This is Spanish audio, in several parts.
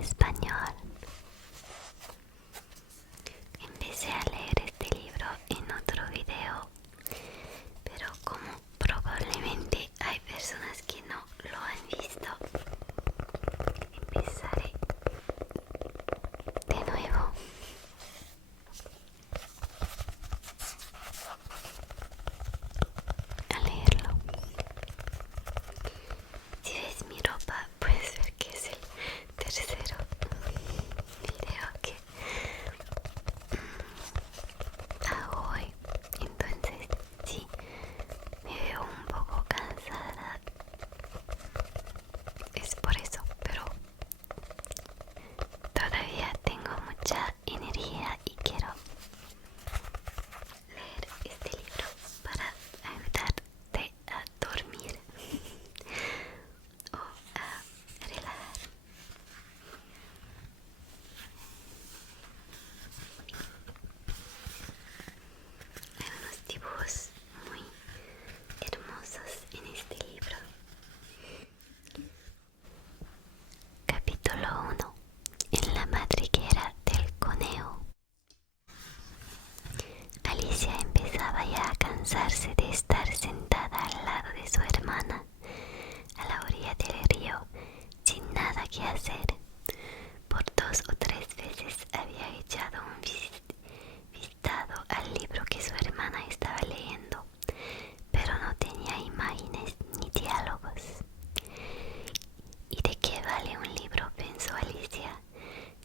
español. Empecé a leer este libro en otro video, pero como probablemente hay personas que no lo han visto, empezaré de nuevo. A leerlo. Si ves mi ropa, puedes ver que es el tercero video que hago hoy. Entonces, sí, me veo un poco cansada. Es por eso, pero todavía tengo mucha energía y quiero leer este libro para ayudarte a dormir o a relajar. Hay unos dibujos muy hermosos en este libro. Capítulo 1. En la madriguera del conejo. Alicia empezaba ya a cansarse de estar sentada al lado de su hermana, a la orilla del río, sin nada que hacer. Por 2 o 3 veces había echado un vistazo al libro que su hermana estaba leyendo, pero no tenía imágenes ni diálogos. ¿Y de qué vale un libro?, pensó Alicia,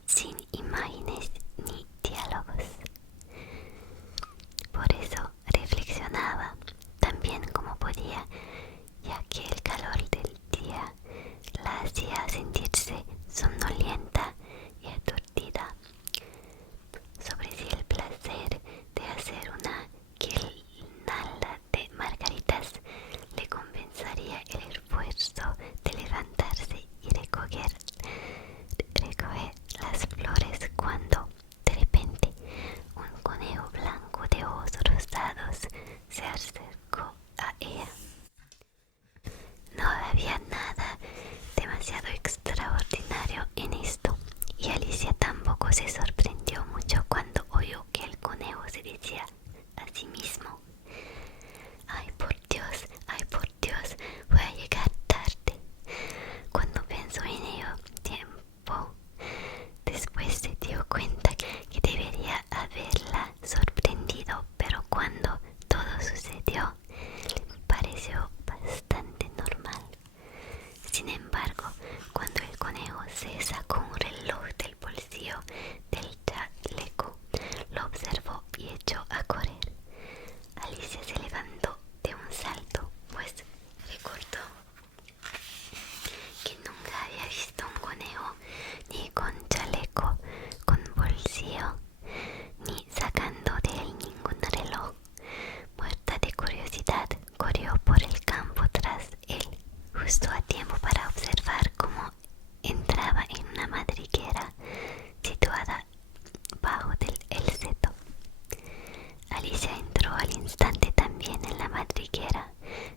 sin imágenes ni diálogos. Por eso reflexionaba tan bien como podía, ya que el calor del día la hacía sentirse somnolienta y aturdida, sobre si el placer de hacer una guirnalda de margaritas le compensaría el esfuerzo de levantarse y recoger las flores cuando, de repente, un conejo blanco de ojos rosados se acercó a ella. No había nada demasiado extraordinario en esto, y Alicia tampoco se sorprendió mucho cuando oyó que el conejo se decía a sí mismo: ay por Dios, voy a llegar tarde. Cuando pensó en ello tiempo después se dio cuenta que debería haberla sorprendido, pero cuando todo sucedió le pareció bastante normal. Sin embargo, cuando el conejo se sacó un reloj del bolsillo del chaleco, lo observó y echó a correr. Alicia se levantó de un salto, pues recordó que nunca había visto un conejo ni con chaleco, con bolsillo, ni sacando de él ningún reloj. Muerta de curiosidad, corrió por el campo tras él, justo a tiempo para observar cómo entraba en una madriguera situada bajo el seto. Alicia entró al instante también en la madriguera,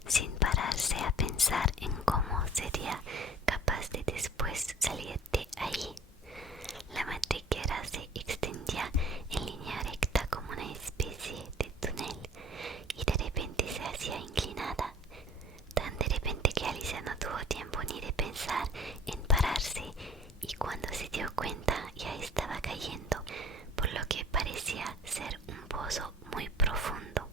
sin pararse a pensar en cómo sería capaz de después salir de ahí. La madriguera se extendía en línea recta como una especie de túnel y de repente se hacía inclinada, tan de repente que Alicia no tuvo tiempo ni de pensar en pararse, y cuando se dio cuenta ya estaba cayendo por lo que parecía ser un pozo muy profundo.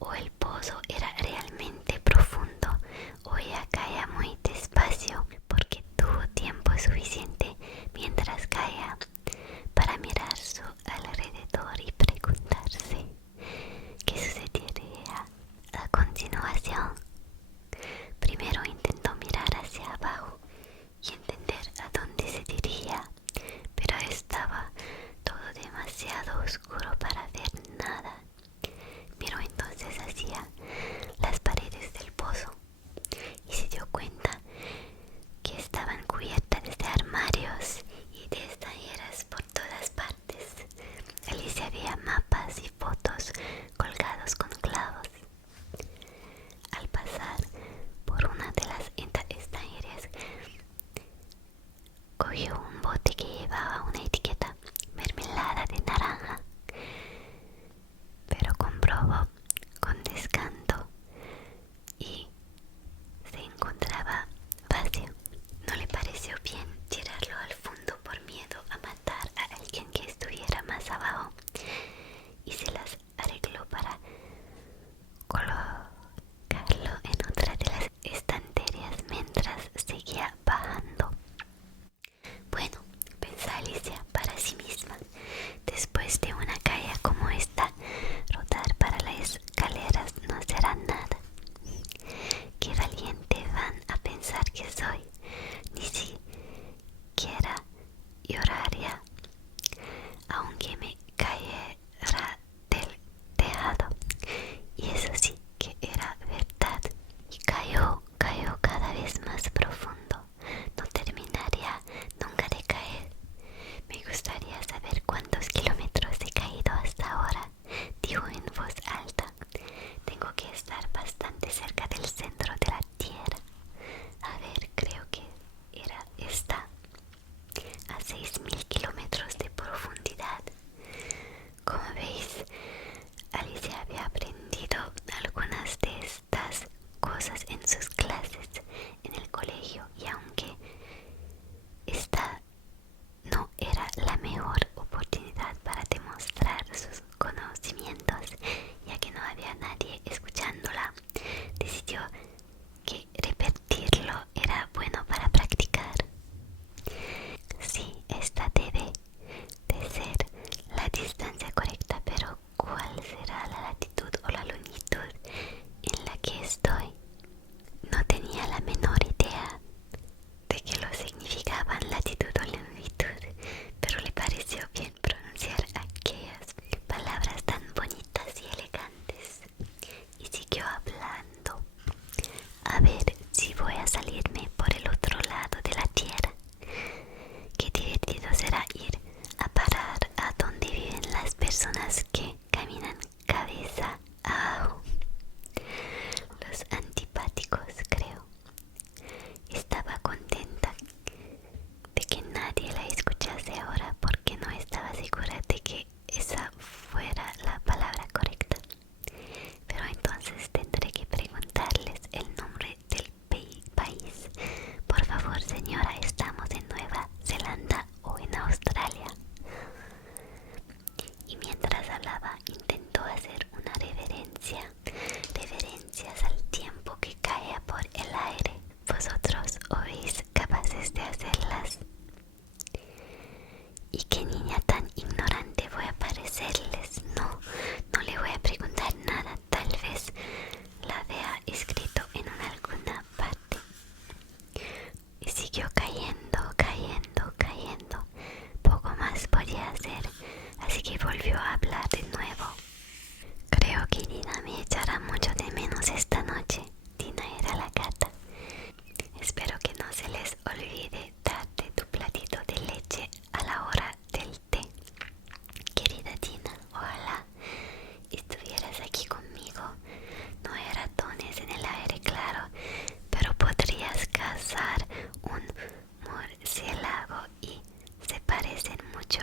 O el pozo era realmente profundo, o ella caía muy despacio, porque tuvo tiempo suficiente mientras caía para mirar su alrededor y preguntarse qué sucedería a continuación. Primero intentó mirar hacia abajo y entender a dónde se dirigía, pero estaba todo demasiado oscuro para ver nada. Miró entonces hacia las paredes del pozo y se dio cuenta que estaban cubiertas de armarios y de estanterías por todas partes. Alicia veía mapas y fotos colgados con clavos. Al pasar por una de las estanterías lloraría aunque me cayera del tejado. Y eso sí que era verdad. Y cayó cada vez más profundo. No terminaría nunca de caer. Me gustaría saber cuántos kilómetros he caído hasta ahora, dijo en voz alta. Tengo que estar bastante cerca del centro de la Tierra. A ver, creo que era esta, a 6.000 kilómetros de profundidad. Como veis, Alicia había aprendido algunas de estas cosas en sus clases en el colegio, y aunque esta no era la mejor oportunidad para demostrar sus conocimientos, ya que no había nadie escuchándola, decidió que repetirlo era bueno para practicar. Sí, esta debe de ser la distancia correcta, pero ¿cuál será la latitud o la longitud en la que estoy? No tenía la menor idea de que lo significaban latitud o longitud, pero le pareció bien pronunciar aquellas palabras tan bonitas y elegantes y siguió hablando. A ver si voy a salirme por el otro lado de la tierra. Qué divertido será ir a parar a donde viven las personas que caminan cabeza abajo. Los antipáticos, creo. Estaba contenta de que nadie la escuchase ahora, porque no estaba segura de que esa fuera la palabra correcta. Pero entonces tendré que preguntarles el nombre del país. Por favor, señora, ¿estamos en Nueva Zelanda o en Australia? Y mientras hablaba, intentó hacer una reverencias al tiempo que caía por el aire. ¿Vosotros oís capaces de hacerlas? ¿Y qué niña tan ignorante voy a parecerles? No, no le voy a preguntar nada. Tal vez la vea escrito en alguna parte. Y siguió cayendo, cayendo, cayendo. Poco más podía hacer, así que volvió a hablar de nuevo. Creo que Dina me echará mucho de menos esta noche. Dina era la gata. Espero que no se les olvide darte tu platito de leche a la hora del té. Querida Dina, ojalá estuvieras aquí conmigo. No hay ratones en el aire, claro, pero podrías cazar un murciélago y se parecen mucho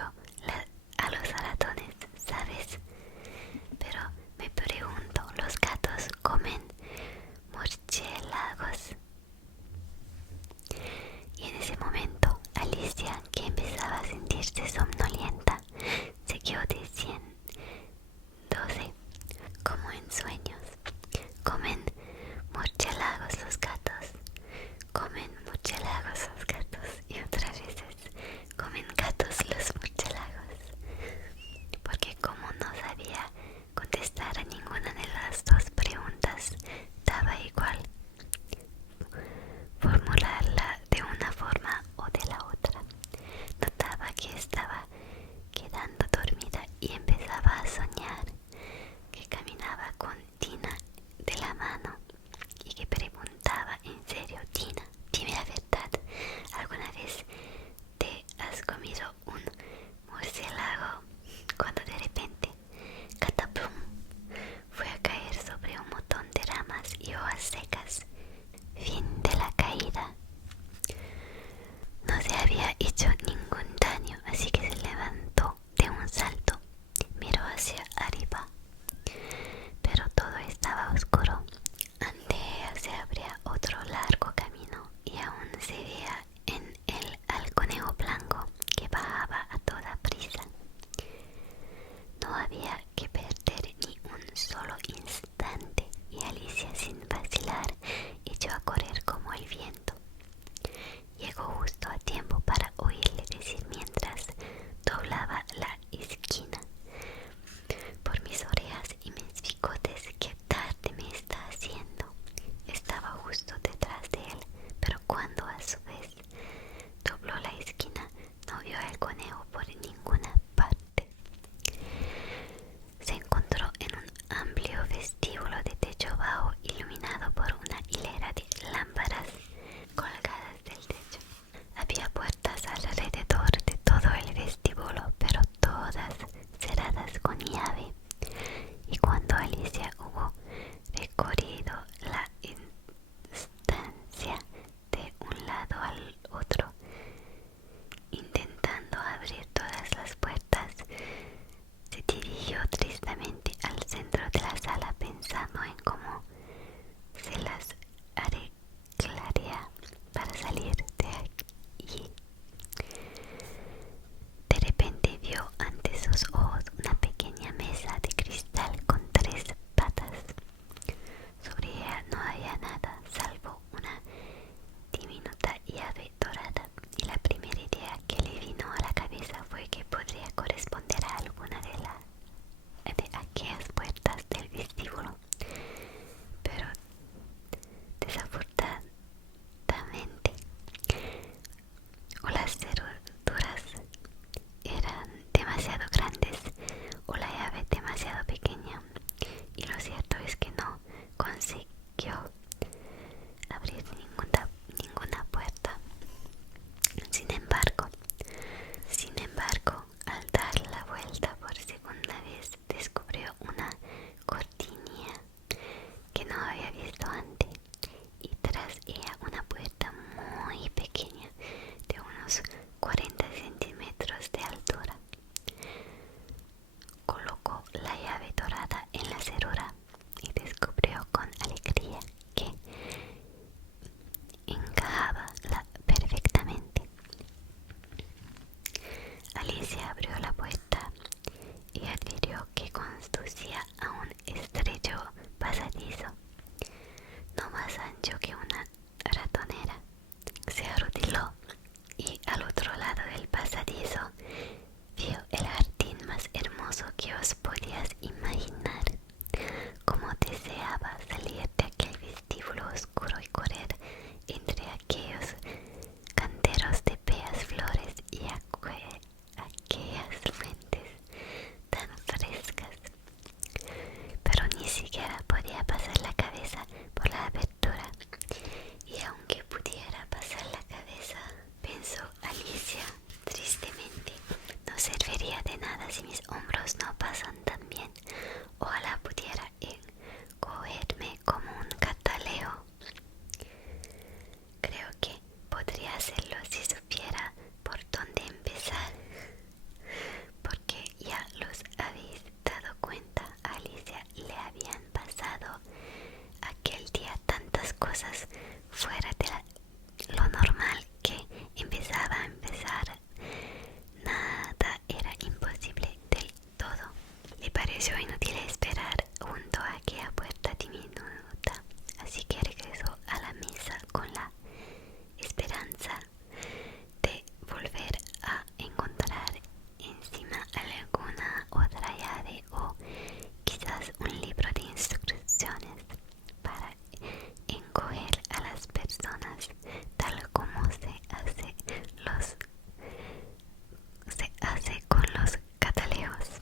a los ratones, ¿sabes? Pero me pregunto, ¿los gatos comen murciélagos? Y en ese momento, Alicia, que empezaba a sentirse somnolienta, siguió diciéndose, como en sueños: comen murciélagos los gatos, comen murciélagos los gatos, y otras veces comen gatos los murciélagos. Porque como no sabía contestar a ninguna de las dos preguntas, daba igual formularla de una forma o de la otra. Notaba que estaba quedando dormida y empezaba a soñar que caminaba con Tina de la mano y que preguntaba: en serio, Tina, dime la verdad, ¿alguna vez te has comido un murciélago? Cuando de repente, ¡cataplum!, fue a caer sobre un montón de ramas y hojas secas. Fin de la caída. No se había hecho ningún daño, así que se levantó de un salto, miró hacia arriba, pero todo estaba oscuro. Ante ella se abría otro largo camino y aún se veía en él al conejo blanco que bajaba si supiera por dónde empezar, porque ya los habéis dado cuenta, a Alicia le habían pasado aquel día tantas cosas fuera de lo normal que empezaba a empezar. Nada era imposible del todo. Le pareció inútil esperar junto a aquella puerta diminuta, así que regresó a la mesa con la esperanza de volver a encontrar encima alguna otra llave o quizás un libro de instrucciones para encoger a las personas tal como se hace con los catalejos.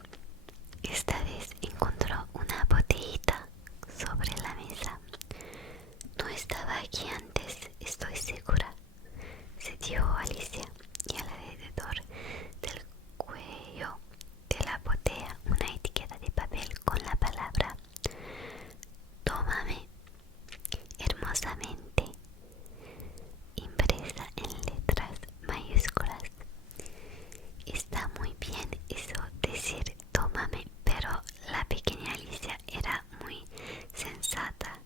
Esta vez encontró una botellita sobre la mesa. No estaba aquí antes, estoy segura, se dijo Alicia, y alrededor del cuello de la botella una etiqueta de papel con la palabra Tómame hermosamente impresa en letras mayúsculas. Está muy bien eso decir tómame, pero la pequeña Alicia era muy sensata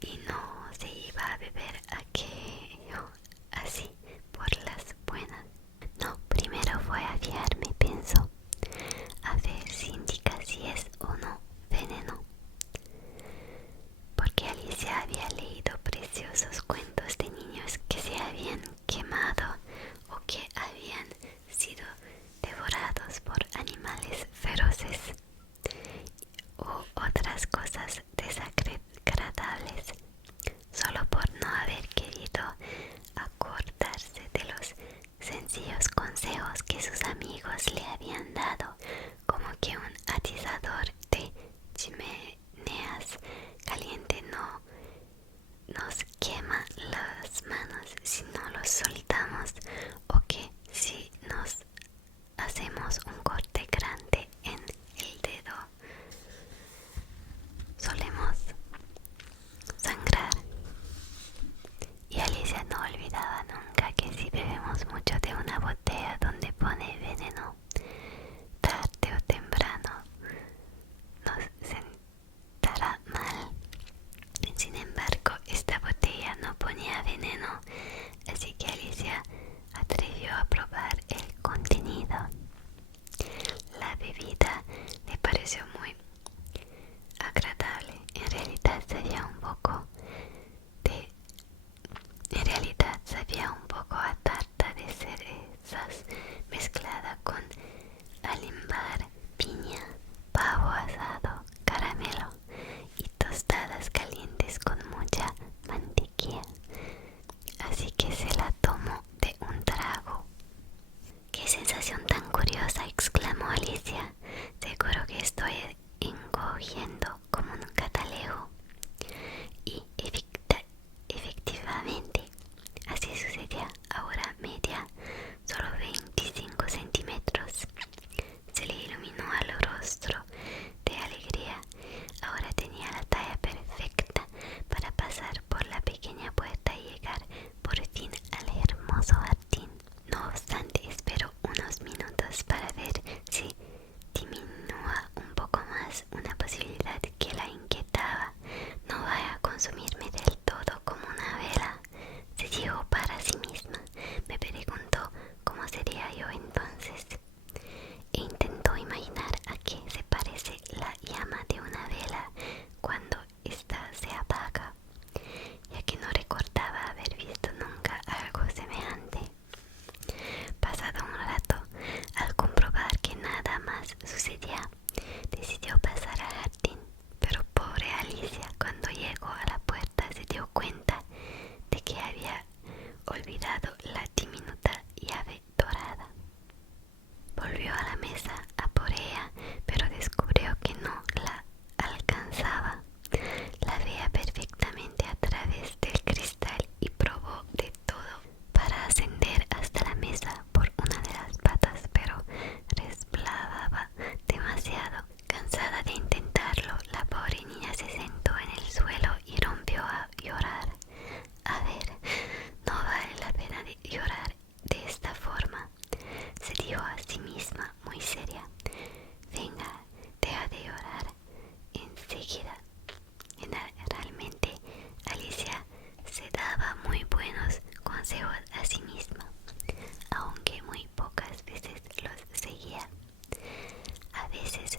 y no se iba a beber aquello así por las buenas. No, primero voy a fiarme, pensó, a ver si indica si es o no veneno, porque Alicia había leído preciosos cuentos de niños que se habían quemado o que habían sido devorados por animales feroces o otras cosas desagradables, solo por no haber querido acordarse de los sencillos consejos que sus amigos le habían dado, como que un atizador de chimeneas caliente no nos quema las manos si no los soltamos, o que si nos hacemos un corte grande en el dedo solemos sangrar. Y Alicia no olvidaba nunca que si bebemos mucho de una botella donde pone veneno, tarde o temprano nos sentará mal. Sin embargo, esta botella no ponía veneno, así que Alicia atrevió a probar el contenido. La bebida le pareció muy agradable. En realidad sabía un poco a tarta de cerezas mezclada con alimbar, piña, pavo asado, caramelo y tostadas calientes con mucha mantequilla. Así que se la tomó de un trago. ¡Qué sensación tan curiosa!, exclamó Alicia. Seguro que estoy encogiendo como un catalejo. Y efectivamente, así sucedía. Ahora medía solo 25 centímetros a sí misma, aunque muy pocas veces los seguía. A veces